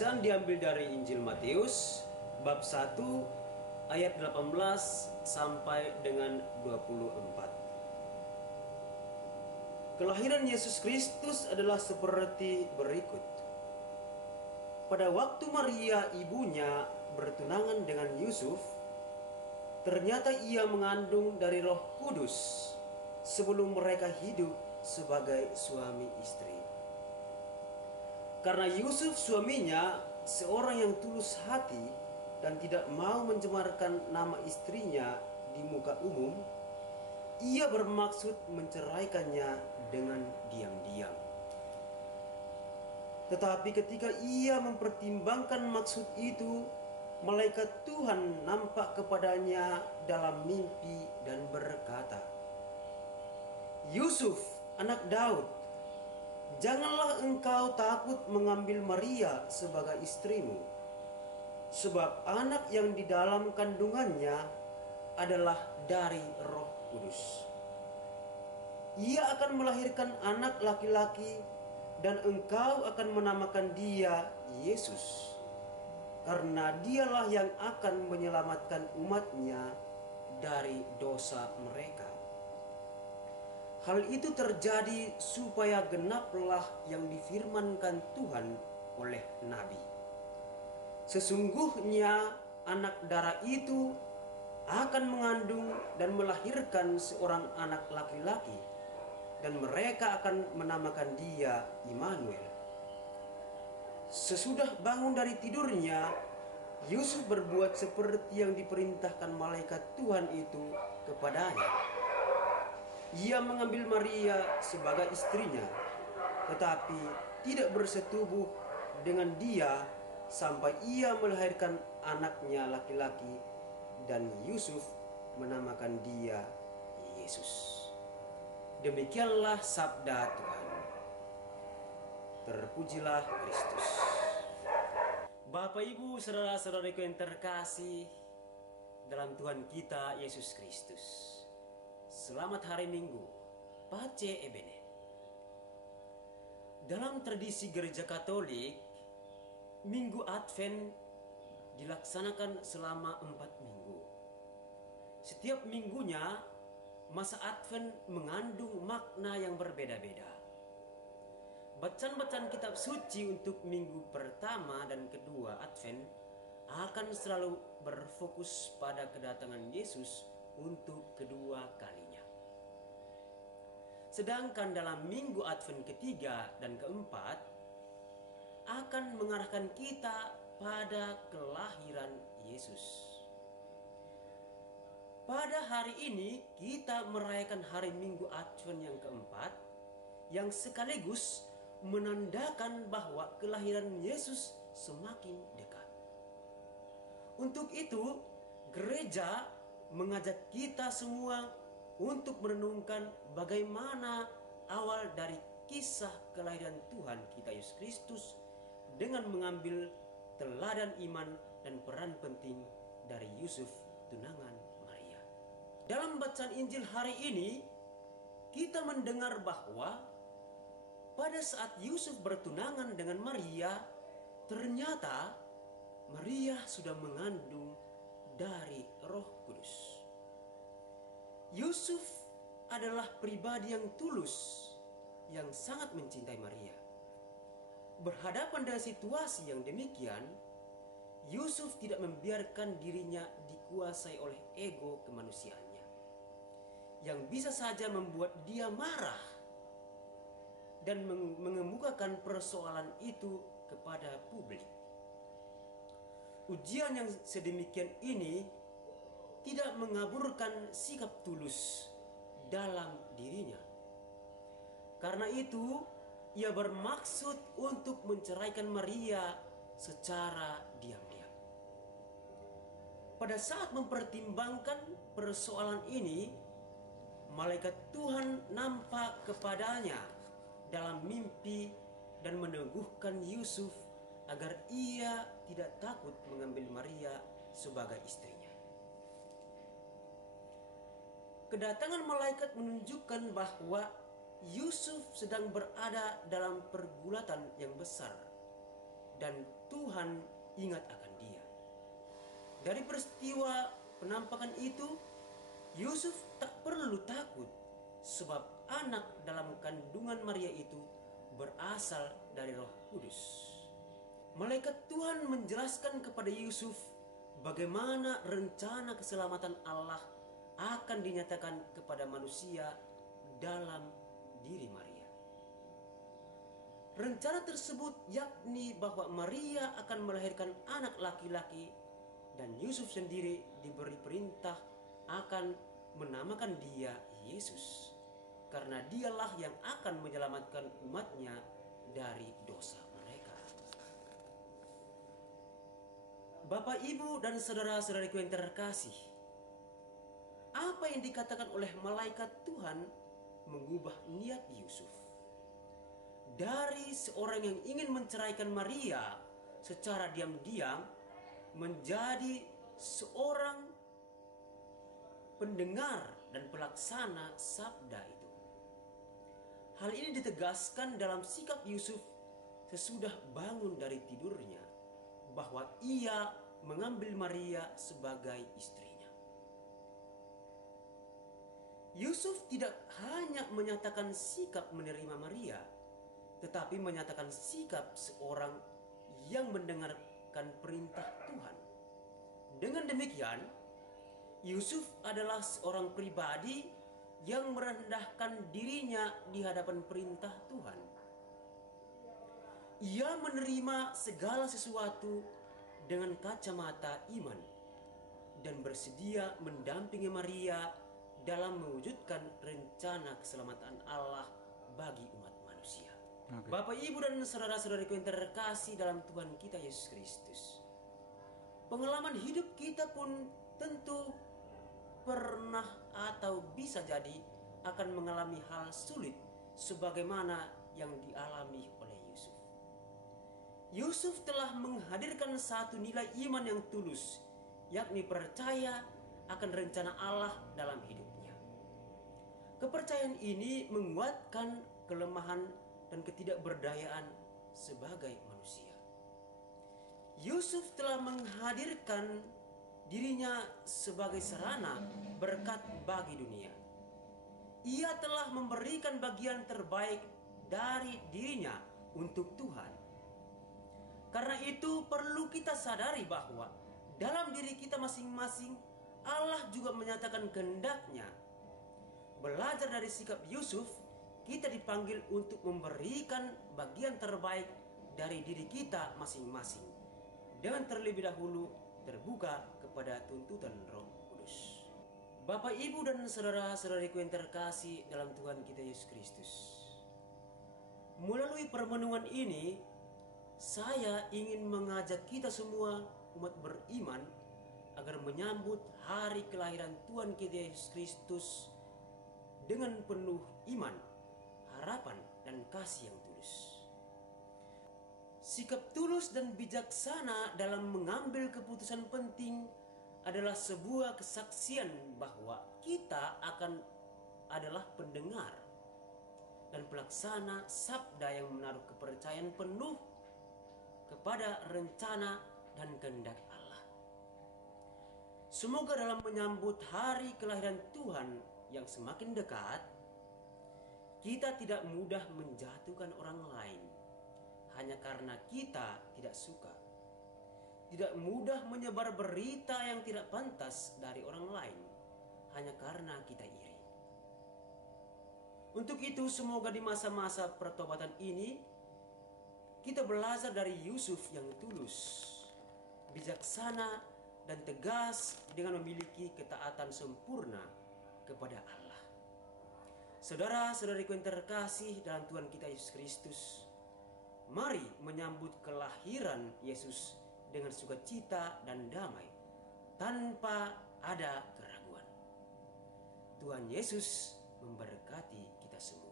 Bacaan diambil dari Injil Matius bab 1 ayat 18 sampai dengan 24. Kelahiran Yesus Kristus adalah seperti berikut. Pada waktu Maria ibunya bertunangan dengan Yusuf, ternyata ia mengandung dari Roh Kudus sebelum mereka hidup sebagai suami istri. Karena Yusuf suaminya seorang yang tulus hati dan tidak mau mencemarkan nama istrinya di muka umum, ia bermaksud menceraikannya dengan diam-diam. Tetapi ketika ia mempertimbangkan maksud itu, malaikat Tuhan nampak kepadanya dalam mimpi dan berkata, "Yusuf, anak Daud, janganlah engkau takut mengambil Maria sebagai istrimu, sebab anak yang di dalam kandungannya adalah dari Roh Kudus. Ia akan melahirkan anak laki-laki dan engkau akan menamakan dia Yesus, karena dialah yang akan menyelamatkan umatnya dari dosa mereka." Hal itu terjadi supaya genaplah yang difirmankan Tuhan oleh Nabi. "Sesungguhnya anak darah itu akan mengandung dan melahirkan seorang anak laki-laki, dan mereka akan menamakan dia Immanuel." Sesudah bangun dari tidurnya, Yusuf berbuat seperti yang diperintahkan malaikat Tuhan itu kepadanya. Ia mengambil Maria sebagai istrinya, tetapi tidak bersetubuh dengan dia sampai ia melahirkan anaknya laki-laki, dan Yusuf menamakan dia Yesus. Demikianlah sabda Tuhan. Terpujilah Kristus. Bapak, Ibu, saudara-saudariku yang terkasih dalam Tuhan kita Yesus Kristus, selamat hari Minggu, Pace Ebene. Dalam tradisi gereja Katolik, Minggu Advent dilaksanakan selama 4 minggu. Setiap minggunya, masa Advent mengandung makna yang berbeda-beda. Bacaan-bacaan kitab suci untuk minggu pertama dan kedua Advent akan selalu berfokus pada kedatangan Yesus untuk kedua kalinya. Sedangkan dalam minggu Advent ketiga dan keempat akan mengarahkan kita pada kelahiran Yesus. Pada hari ini kita merayakan hari Minggu Advent yang keempat, yang sekaligus menandakan bahwa kelahiran Yesus semakin dekat. Untuk itu, gereja mengajak kita semua untuk merenungkan bagaimana awal dari kisah kelahiran Tuhan kita Yesus Kristus dengan mengambil teladan iman dan peran penting dari Yusuf tunangan Maria. Dalam bacaan Injil hari ini, kita mendengar bahwa pada saat Yusuf bertunangan dengan Maria, ternyata Maria sudah mengandung dari Roh Kudus. Yusuf adalah pribadi yang tulus, yang sangat mencintai Maria. Berhadapan dengan situasi yang demikian, Yusuf tidak membiarkan dirinya dikuasai oleh ego kemanusiaannya, yang bisa saja membuat dia marah dan mengemukakan persoalan itu kepada publik. Ujian yang sedemikian ini tidak mengaburkan sikap tulus dalam dirinya. Karena itu, ia bermaksud untuk menceraikan Maria secara diam-diam. Pada saat mempertimbangkan persoalan ini, malaikat Tuhan nampak kepadanya dalam mimpi dan meneguhkan Yusuf agar ia tidak takut mengambil Maria sebagai istrinya. Kedatangan malaikat menunjukkan bahwa Yusuf sedang berada dalam pergulatan yang besar dan Tuhan ingat akan dia. Dari peristiwa penampakan itu, Yusuf tak perlu takut sebab anak dalam kandungan Maria itu berasal dari Roh Kudus. Malaikat Tuhan menjelaskan kepada Yusuf bagaimana rencana keselamatan Allah akan dinyatakan kepada manusia dalam diri Maria. Rencana tersebut yakni bahwa Maria akan melahirkan anak laki-laki dan Yusuf sendiri diberi perintah akan menamakan dia Yesus, karena dialah yang akan menyelamatkan umatnya dari dosa mereka. Bapak, Ibu, dan saudara-saudariku yang terkasih, apa yang dikatakan oleh malaikat Tuhan mengubah niat Yusuf. Dari seorang yang ingin menceraikan Maria secara diam-diam menjadi seorang pendengar dan pelaksana sabda itu. Hal ini ditegaskan dalam sikap Yusuf sesudah bangun dari tidurnya, bahwa ia mengambil Maria sebagai istrinya. Yusuf tidak hanya menyatakan sikap menerima Maria, tetapi menyatakan sikap seorang yang mendengarkan perintah Tuhan. Dengan demikian, Yusuf adalah seorang pribadi yang merendahkan dirinya di hadapan perintah Tuhan. Ia menerima segala sesuatu dengan kacamata iman dan bersedia mendampingi Maria dalam mewujudkan rencana keselamatan Allah bagi umat manusia. Okay. Bapak, Ibu, dan saudara-saudariku yang terkasih dalam Tuhan kita Yesus Kristus, pengalaman hidup kita pun tentu pernah atau bisa jadi akan mengalami hal sulit sebagaimana yang dialami oleh Yusuf. Yusuf telah menghadirkan satu nilai iman yang tulus, yakni percaya akan rencana Allah dalam hidupnya. Kepercayaan ini menguatkan kelemahan dan ketidakberdayaan sebagai manusia. Yusuf telah menghadirkan dirinya sebagai sarana berkat bagi dunia. Ia telah memberikan bagian terbaik dari dirinya untuk Tuhan. Karena itu perlu kita sadari bahwa dalam diri kita masing-masing Allah juga menyatakan kehendaknya. Belajar dari sikap Yusuf, kita dipanggil untuk memberikan bagian terbaik dari diri kita masing-masing, dengan terlebih dahulu terbuka kepada tuntutan Roh Kudus. Bapak, Ibu, dan saudara-saudariku yang terkasih dalam Tuhan kita Yesus Kristus, melalui permenungan ini saya ingin mengajak kita semua umat beriman agar menyambut hari kelahiran Tuhan kita Yesus Kristus dengan penuh iman, harapan, dan kasih yang tulus. Sikap tulus dan bijaksana dalam mengambil keputusan penting adalah sebuah kesaksian bahwa kita adalah pendengar dan pelaksana sabda yang menaruh kepercayaan penuh kepada rencana dan kehendak Allah. Semoga dalam menyambut hari kelahiran Tuhan yang semakin dekat, kita tidak mudah menjatuhkan orang lain hanya karena kita tidak suka. Tidak mudah menyebar berita yang tidak pantas dari orang lain hanya karena kita iri. Untuk itu, semoga di masa-masa pertobatan ini kita belajar dari Yusuf yang tulus, bijaksana, dan tegas dengan memiliki ketaatan sempurna kepada Allah. Saudara-saudariku yang terkasih dalam Tuhan kita Yesus Kristus, mari menyambut kelahiran Yesus dengan sukacita dan damai, tanpa ada keraguan. Tuhan Yesus memberkati kita semua.